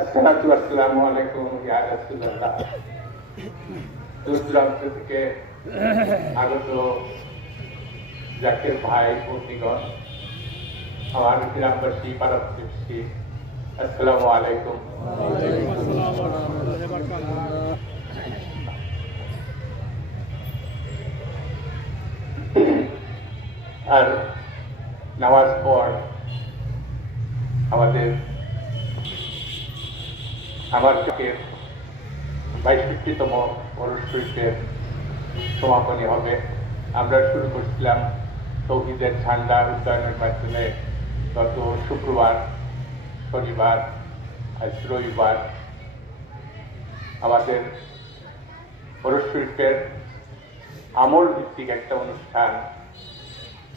আসসালাতু আসসালামু আলাইকুম ইয়া রাসূলুল্লাহ। দূর দূরান্ত থেকে আগত জাকির ভাই বন্ধুগণ, আমার গ্রামবাসী পাড়া প্রতিবেশী, আসসালামু আলাইকুম। আর নামাজ পর আমার চোখের ৬২তম বরস শরীফের সমাপনী হবে। আমরা শুরু করছিলাম তৌহিদের ঝান্ডা উদ্যানের মাধ্যমে গত শুক্রবার, শনিবার, আজ রবিবার আমাদের বরস শরীফের আমল ভিত্তিক একটা অনুষ্ঠান।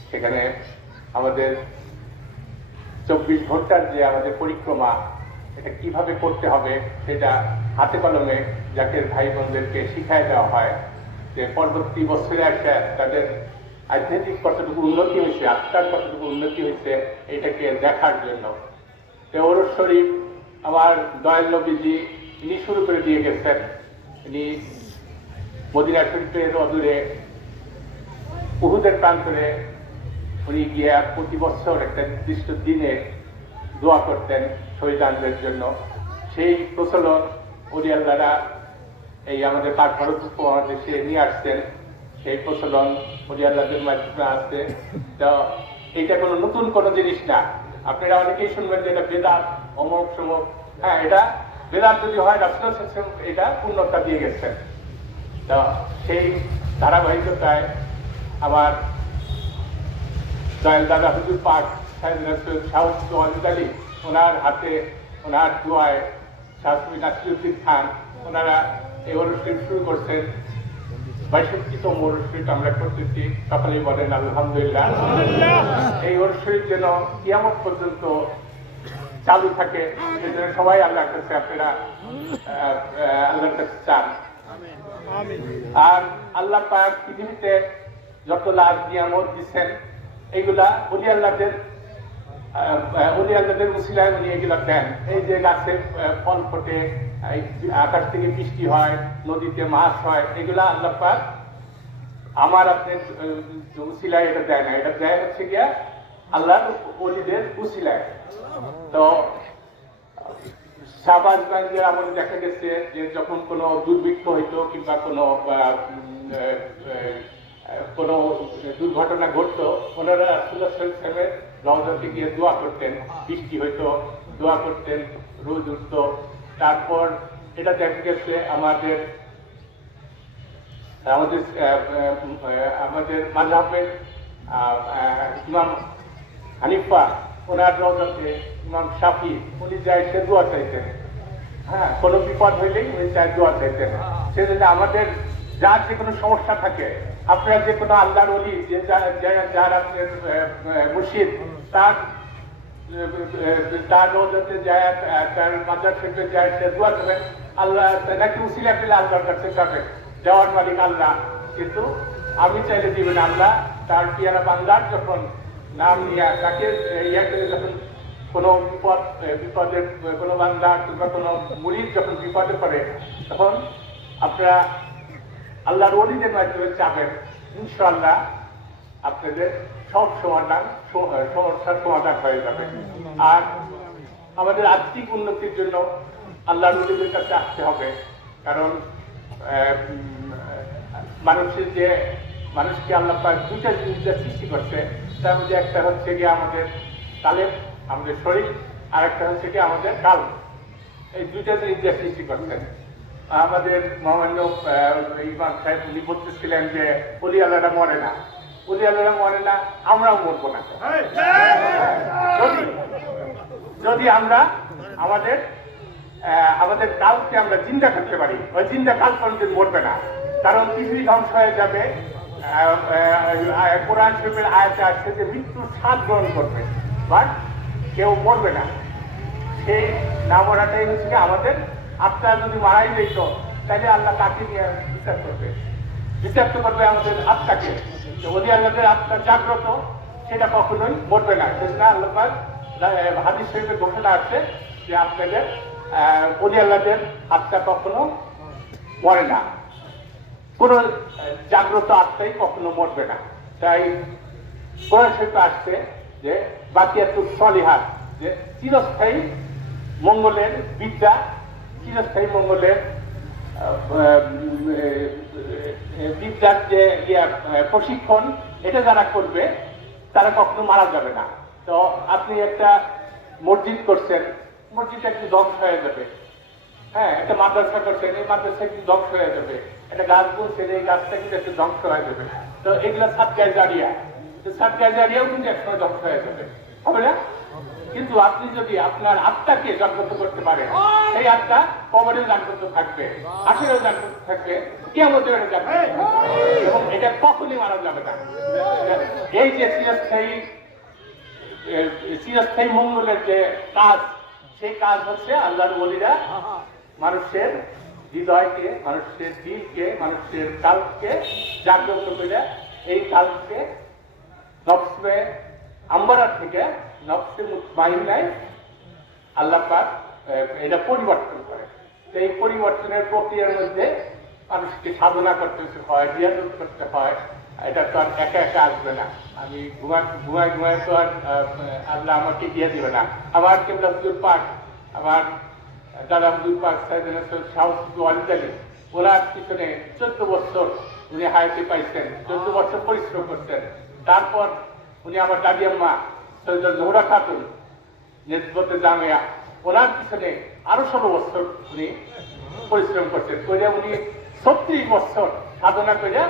সেখানে আমাদের ২৪ ঘন্টার যে আমাদের পরিক্রমা, এটা কিভাবে করতে হবে সেটা হাতে কলমে জাকির ভাই বোনদেরকে শিখায় দেওয়া হয়, যে পরবর্তী বছরে আসে তাদের আধ্যাত্মিক কতটুকু উন্নতি হয়েছে, আত্মার কতটুকু উন্নতি হয়েছে, এটাকে দেখার জন্য। ওরস শরীফ আমার দয়াল নবীজি ইনি শুরু করে দিয়ে গেছেন। ইনি মদিনা শরীফের অদূরে উহুদের প্রান্তরে উনি গিয়া প্রতি বছর একটা নির্দিষ্ট দিনে দোয়া করতেন শহীদানদের জন্য। সেই প্রচলন ওলি আল্লাহরা এই আমাদের পাক ভারত উপমহাদেশে নিয়ে আসছেন। সেই প্রচলন ওলি আল্লাহদের মাধ্যমে আসছে। তো এইটা কোনো নতুন কোনো জিনিস না। আপনারা অনেকেই শুনবেন যে এটা বেদাত, অমুক সমুক। হ্যাঁ, এটা বেদাত যদি হয়, রাসূল এটা পূর্ণতা দিয়ে গেছেন। তো সেই ধারাবাহিকতায় আমার দয়াল দাদা হুজুর পাক শাহ আলী, ওনার হাতে, ওনার দোয়ায় শাহী নাসিরুদ্দিন খান, ওনারা এই ওরস শরীফ শুরু করছেন। ৬২তম ওরস শরীফ আমরা করতেছি। সকলেই বলেন আলহামদুলিল্লাহ। এই ওরস শরীফ যেন কিয়ামত পর্যন্ত চালু থাকে, সেজন্য সবাই আল্লাহর কাছে আপনারা আল্লাহর কাছে চান। আর আল্লাহ পাক পৃথিবীতে যত লাভ নিয়ামত দিচ্ছেন, এইগুলা ওলি আল্লাহদের উসিলায় উনি এগুলা দেন। এই যে গাছে ফল ফোটে, আকাশ থেকে বৃষ্টি হয়, নদীতে মাছ হয়, এগুলা আল্লাহ পাক আমার আপনার উসিলায় এটা দেয় না, এটা দেয় হচ্ছে গিয়া আল্লাহর ওলিদের উসিলায়। তো শাহবাজগঞ্জের আমলে দেখা গেছে যে যখন কোনো দুর্ভিক্ষ হইতো কিংবা কোনো দুর্ঘটনা ঘটতো, ওনারা রাসূলুল্লাহ সাল্লাল্লাহু আলাইহি ওয়াসাল্লামের রওজাতে গিয়ে দোয়া করতেন। বৃষ্টি হইতো, দোয়া করতেন, রোদ উঠত। তারপর এটা দেখা গেছে আমাদের মাযহাবের ইমাম হানিফা, ওনার রওজাতে ইমাম শাফি, উনি যায় সে দোয়া চাইতেন। হ্যাঁ, কোনো বিপদ হইলেই উনি চায় দোয়া চাইতেন। সেজন্য আমাদের যার যে কোনো সমস্যা থাকে, আপনার যে কোনো আল্লাহর ওলি, যে যার আপনার মুর্শিদ, তার রওজাতে যায়, তার মাজার শরীফে যায়, সে দোয়া করবেন। আল্লাহ নাকি উসিলা পেলে আল্লাহর কাছে যাবে, দেওয়ার মালিক আল্লাহ। কিন্তু আমি চাইলে দিবেন আল্লাহ। তার পিয়ারা বান্দার যখন নাম নিয়ে তাকে ইয়া করে, যখন কোনো বিপদের কোনো বান্দা কিংবা কোনো মুরিদ যখন বিপদে পড়ে, তখন আপনারা আল্লাহর ওলিদের মাধ্যমে চাবেন, ইনশাআল্লাহ আপনাদের সব সমস্যার সমাধান হয়ে যাবে। আর আমাদের আর্থিক উন্নতির জন্য আল্লাহর ওলিদের কাছে আসতে হবে। কারণ মানুষকে আল্লাহ পাক দুইটা জিনিস সৃষ্টি করছে। তার মধ্যে একটা হচ্ছে গিয়ে আমাদের কালেব, আমাদের শরীর, আর একটা হচ্ছে কি আমাদের কাল। এই দুইটা জিনিস সৃষ্টি করছেন। আমাদের মহামান্য ইমাম সাহেব উনি বলতেছিলেন যে ওলি আল্লাহরা মরে না, ওলি আল্লাহরা মরে না, আমরাও মরবো না। যদি আমরা আমাদের কালকে আমরা জিন্দা করতে পারি, ওই জিন্দা কাল পর্যন্ত মরবে না। কারণ পৃথিবী ধ্বংস হয়ে যাবে। কোরআন শরীফের আয়াতে আসছে যে মৃত্যুর স্বাদ গ্রহণ করবে, বাট কেউ মরবে না। সেই না মরাটাই হচ্ছে আমাদের আত্মা। যদি মারাই যেত, তাহলে আল্লাহ কাকে নিয়ে বিচার করবে আমাদের আত্মাকে। ওলি আল্লাহদের আত্মা জাগ্রত, সেটা কখনোই মরবে না। সেজন্য আল্লাহ পাক হাদিস শরীফে ঘোষণা আছে যে আপনাদের অলি আল্লাহদের আত্মা কখনো মরে না, কোন জাগ্রত আত্মাই কখনো মরবে না। তাই কোরআন শরীফে আসছে যে বাকিয়াতুস সলিহাত, যে চিরস্থায়ী মঙ্গলের বিদ্যা, চিরস্থায়ী মঙ্গলের বিদ্যার যে প্রশিক্ষণ, এটা যারা করবে তারা কখনো মারা যাবে না। তো আপনি একটা মসজিদ করছেন, মসজিদটা একটু ধ্বংস হয়ে যাবে। হ্যাঁ, একটা মাদ্রাসা করছেন, এই মাদ্রাসা একটু ধ্বংস হয়ে যাবে। একটা গাছ বলছেন, এই গাছটা কিন্তু একটু ধ্বংস হয়ে যাবে। তো এগুলো সাদকায়ে জারিয়া, সাদকায়ে জারিয়াও কিন্তু একসময় ধ্বংস হয়ে যাবে, হবে না? কিন্তু আপনি যদি আপনার আত্মাকে জাগ্রত করতে পারেন, সেই আত্মা কবরে জাগ্রত থাকবে, আসলেও জাগ্রত থাকবে, কিয়ামতেও এটা জাগ্রত থাকবে, এবং এটা কখনই মারা যাবে না। এই যে চিরস্থায়ী মঙ্গলের যে কাজ, সেই কাজ হচ্ছে আল্লাহর ওলিরা মানুষের হৃদয়কে, মানুষের দিলকে, মানুষের কালকে জাগ্রত করে এই কালকে নফসে আম্বারা থেকে নফসে মুতমাইন্নায় আল্লাহ পাক এটা পরিবর্তন করে। তো এই পরিবর্তনের প্রক্রিয়ার মধ্যে মানুষকে সাধনা করতে হয়, রিয়াজত করতে হয়। এটা তো আর একা একা আসবে না। আমি ঘুমায় তো আর আল্লাহ আমাকে দিয়ে দিবে না। আমার কেবল আব্দুল পাক, আমার দাদা আব্দুল পাক শাহসুদ্দ আলী, ওনার পিছনে 14 বছর উনি হায়াতে পাইছেন, 14 বছর পরিশ্রম করছেন। তারপর উনি আমার দাদি আম্মা সৈয়দা জোহরা খাতুন নেসবতে জামিয়া, ওনার পিছনে আরো 16 বছর উনি পরিশ্রম করছেন। করে উনি 36 বছর সাধনা করে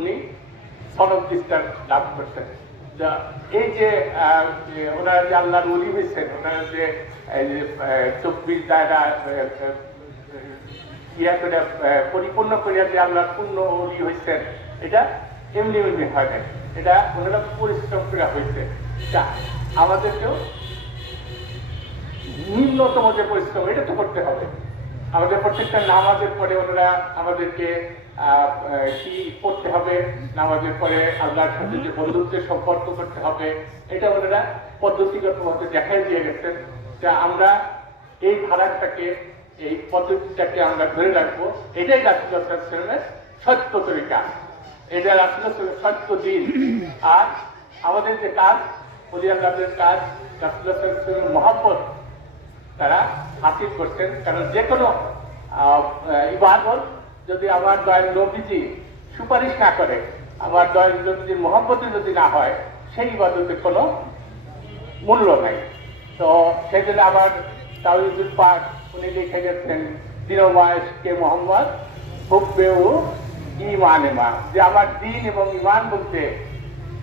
উনি সনদ বিস্তার লাভ করছেন। এই যে ওনারা যে আল্লাহর ওলি হয়েছেন, ওনারা যে 24 দায়রা করে পরিপূর্ণ করিয়া যে আল্লাহর পূর্ণ ওলি হয়েছেন, এটা এমনি এমনি হয় না, এটা ওনারা পরিশ্রম করা হয়েছে। আমাদেরকেও নিম্নতম যে পরিশ্রম, এটা তো করতে হবে। আমাদের প্রত্যেকটা নামাজের পরে ওনারা আমাদেরকে কি করতে হবে, নামাজের পরে আল্লাহর সাথে যে বন্ধুত্বের সম্পর্ক করতে হবে, এটা ওনারা পদ্ধতিগতভাবে দেখাই দিয়ে গেছেন। যা আমরা এই ধারাটাকে, এই পদ্ধতিটাকে আমরা ধরে রাখবো। এটাই রাসূলুল্লাহ সাল্লাল্লাহু আলাইহি ওয়াসাল্লামের সত্য তরিকা, এটা রাসূলুল্লাহ সত্য দিন। আর আমাদের যে কাজ, ওলি আল্লাহদের কাজ, রাসূলুল্লাহ সাল্লাল্লাহু আলাইহি ওয়াসাল্লামের মহব্বত তারা হাসিল করছেন। কারণ যে কোনো ইবাদত যদি আমার দয়াল নবীজি সুপারিশ না করে, আমার দয়াল নবীজির মহব্বতে যদি না হয়, সেই ইবাদতের কোনো মূল্য নাই। তো সেই জন্য আমার তাওহীদুল পাক উনি লিখে গেছেন, দিনমায়েশ কে মোহাম্মদ হুব্বেউ ঈমানে মা, যে আমার দিন এবং ঈমান বলতে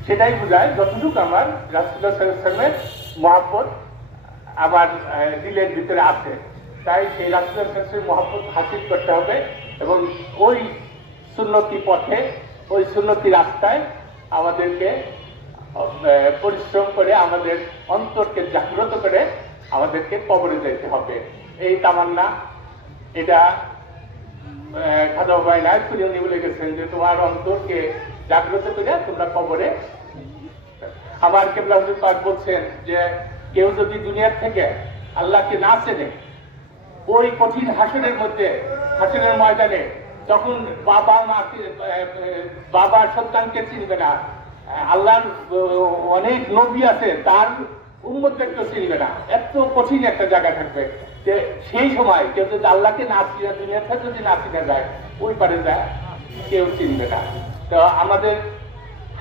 সেটাই বোঝায় যতটুকু আমার রাসূলুল্লাহ সাল্লাল্লাহু আলাইহি ওয়াসাল্লামের মহব্বত আমার দিলের ভিতরে আছে। তাই সেই রাসূলুল্লাহ সাল্লাল্লাহু আলাইহি ওয়াসাল্লামের মহব্বত হাসিল করতে হবে, এবং ওই সুন্নতি পথে, ওই সুন্নতি রাস্তায় আমাদেরকে পরিশ্রম করে, আমাদের অন্তরকে জাগ্রত করে আমাদেরকে কবরে যেতে হবে। এই তামান্না, এটা খাজা ভাই নায়কপুরি উনি বলে গেছেন যে তোমার অন্তরকে জাগ্রত করে তোমরা কবরে। আমার কেবলা হুজুর পাক বলছেন যে কেউ যদি দুনিয়ার থেকে আল্লাহকে না চেনে, ওই কঠিন হাসরের মধ্যে, হাসরের ময়দানে, তখন বাবা সন্তানকে চিনবে না। আল্লাহর অনেক নবী আছে, তার উম্মতদেরকে চিনবে না। এত কঠিন একটা জায়গা থাকবে যে সেই সময় কেউ যদি আল্লাহকে না চিনে, দুনিয়ার থেকে যদি না চিনে যায়, ওই পারে যায় কেউ চিনবে না। তো আমাদের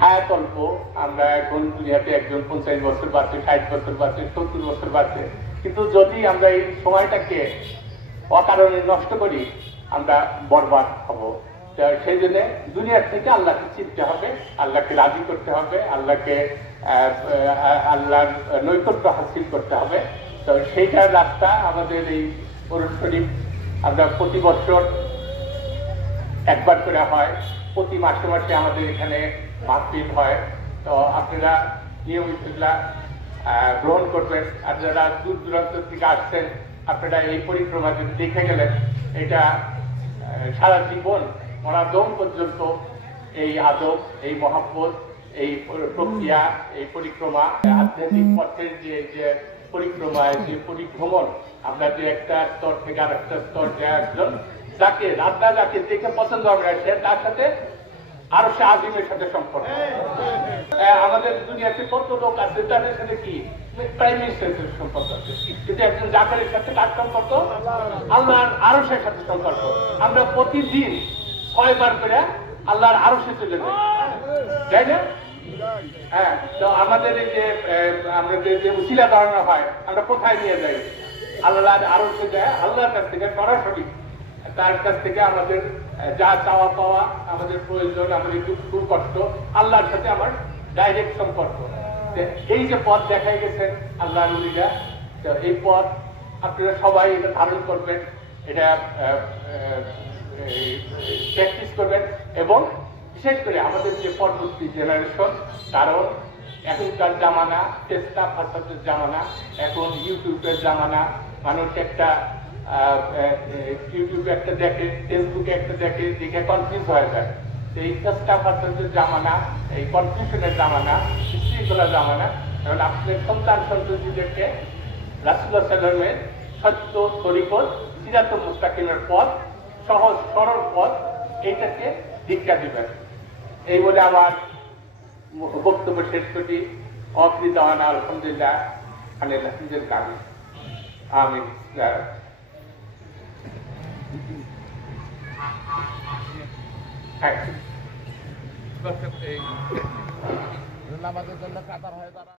হায়াত অল্প, আমরা এখন দুনিয়াতে একজন 50 বছর বাঁচে, 60 বছর বাঁচে, 70 বছর বাঁচে। কিন্তু যদি আমরা এই সময়টাকে অকারণে নষ্ট করি, আমরা বরবাদ হব। সেই জন্য দুনিয়ার থেকে আল্লাহকে চিনতে হবে, আল্লাহকে রাজি করতে হবে, আল্লাহর নৈকট্য হাসিল করতে হবে। তো সেইটার রাস্তা আমাদের এই কোরআন শরীফ আমরা প্রতি বছর একবার করে হয়, প্রতি মাসে মাসে আমাদের এখানে মাহফিল হয়। তো আপনারা নিয়মিত গ্রহণ করবেন। আর যারা দূর দূরান্ত থেকে আসছেন, আপনারা এই পরিক্রমা যদি দেখে গেলেন, এটা সারা জীবন মরাদম পর্যন্ত এই আদব, এই মহব্বত, এই প্রক্রিয়া, এই পরিক্রমা, আধ্যাত্মিক পথের যে পরিক্রমায় যে পরিভ্রমণ আমরা যে একটা স্তর থেকে আর একটা স্তর যে একজন যাকে রাধা যাকে দেখে পছন্দ হবে না, সে তার সাথে আরো সে আজিমের সাথে সম্পর্ক। আমাদের দুনিয়াতে কত লোক আছে তাদের সাথে কি প্রাইম মিনিস্টারের সম্পর্ক আছে, কিন্তু একজন জাকারের সাথে কার সম্পর্ক? আল্লাহর আরশের সাথে সম্পর্ক। আমরা প্রতিদিন 6 বার করে আল্লাহর আরশে চলে যাই, তাই না? হ্যাঁ, তো আমাদের এই যে আমাদের যে উসিলা ধারণা হয়, আমরা কোথায় নিয়ে যাই? আল্লাহর আরশে যায়, আল্লাহর কাছ থেকে সরাসরি তার কাছ থেকে আমাদের যা চাওয়া পাওয়া, আমাদের প্রয়োজন, আমাদের দুঃখ কষ্ট, আল্লাহর সাথে আমার ডাইরেক্ট সম্পর্ক। এই যে পথ দেখাই গেছেন আল্লাহর ওলিরা, এই পথ আপনারা সবাই এটা ধারণ করবেন, এটা প্র্যাকটিস করবেন, এবং বিশেষ করে আমাদের যে পরবর্তী জেনারেশন, কারণ এখনকার জামানা চেষ্টা ফাসাদের জামানা, এখন ইউটিউবের জামানা। মানুষ একটা ইউটিউবে একটা দেখে, ফেসবুকে একটা দেখে, দেখে কনফিউজ হয়ে যায়। এই চেষ্টা ফাসাদের জামানা, এই কনফিউশনের জামানা, বিশৃঙ্খলা জামানা। কারণ আপনার সন্তান সন্ততিদেরকে রাসূলুল্লাহ সাল্লাল্লাহু আলাইহি ওয়াসাল্লামের সত্য তরিকত, সিরাতুল মুস্তাকিমের পথ, সহজ সরল পথ, এইটাকে দীক্ষা দিবেন। এই বলে আমার বক্তব্য শেষ করি। অকৃতজ্ঞ আলহামদুলিল্লাহ আল্লাহ নিজের কাজ। আমিন। আমাদের জন্য কাতার হয়ে দাঁড়া।